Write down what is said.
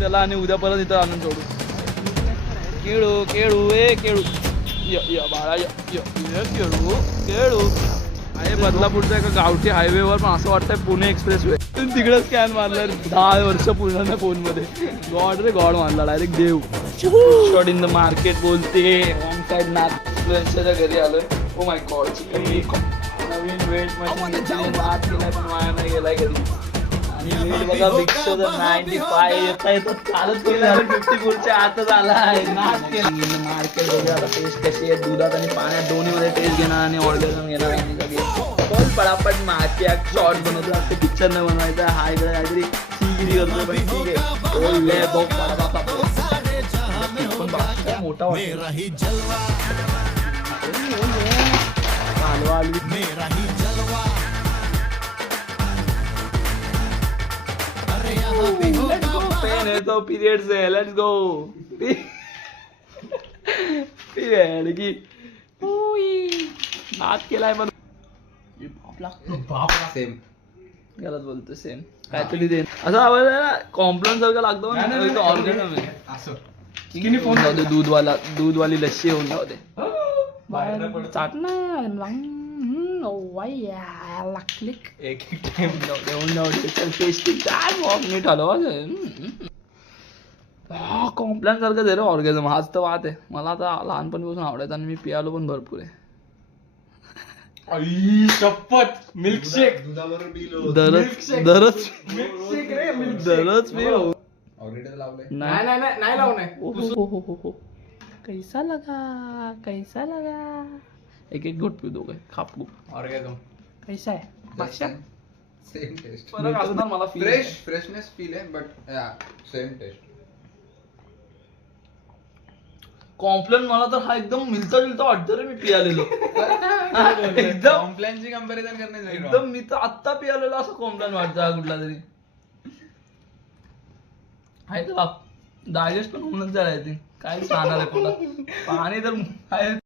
त्याला आणि उद्या परत इथं आणून सोडू. केळू केळू केळू य बाळा केळू केळू आहे. बदलापूरच्या एका गावठी हायवेवर पण असं वाटतंय पुणे एक्सप्रेस वे तिकडे स्कॅन मारला 10 वर्ष पूर्ण फोनमध्ये. गॉड रे गॉड मारला डायरेक्ट देव. शॉट इन द मार्केट बोलते ऑन साईड नाथच्या घरी आलोय. ओ माय गॉड नवीन वेट मशीन नाथ केलाय पण वाया नाही गेलाय कधी. आणि वेट बघा बिक्स 95 येता येतात चालत केलं 54च्या आतच आला आहे. नाथ केला मार्केट बघा आता टेस्ट कशी आहे दुधात आणि पाण्यात दोन्हीमध्ये टेस्ट घेणार आणि ऑर्गॅनिझम घेणार आणि सगळे पडापट मारते शॉर्ट बनवतो. आता पिक्चर न बनवायचा हा इकडे काहीतरी सीगिरी करतो पण ठीक आहे. मोठा हलवा आलू पेन है तो period say let's go period की नाच केलाय पण सेम गलत बोलतो सेम काहीतरी दे असा आवाज आहे ना कॉम्प्लेन सारखं लागतो. ऑर्गॅनिझम आहे असं दूधवाली लस्सी होऊन जाऊ दे एक टाइम टेस्टिंग नीट हलवा कॉम्प्लेन सारखं दे रे ऑर्गॅनिझम. हाच तर वाद आहे. मला आता लहानपणीपासून आवडायचं आणि मी पियालो पण भरपूर आहे. शपथ मिल्कशेक दरच मी नाही लावणे. कैसा लगा एक एक घोट पिऊ दोघे खापू ऑर्गॅनिझम कैसा आहे सेम टेस्ट. फरक असणार मला फ्रेशनेस फील आहे बट या सेम टेस्ट. कॉम्प्लेन मला तर हा एकदम मिलता जुलता वाटतं रे. मी पियालेलो एकदम कॉम्प्लेनची कंपॅरिझन करणे एकदम मी तर आत्ता पियालेलो असं कॉम्प्लेन वाटतं हा कुठला तरी आहे तर डायजेस्ट पण होऊनच जायला काय राहणार आहे पुन्हा पाणी तर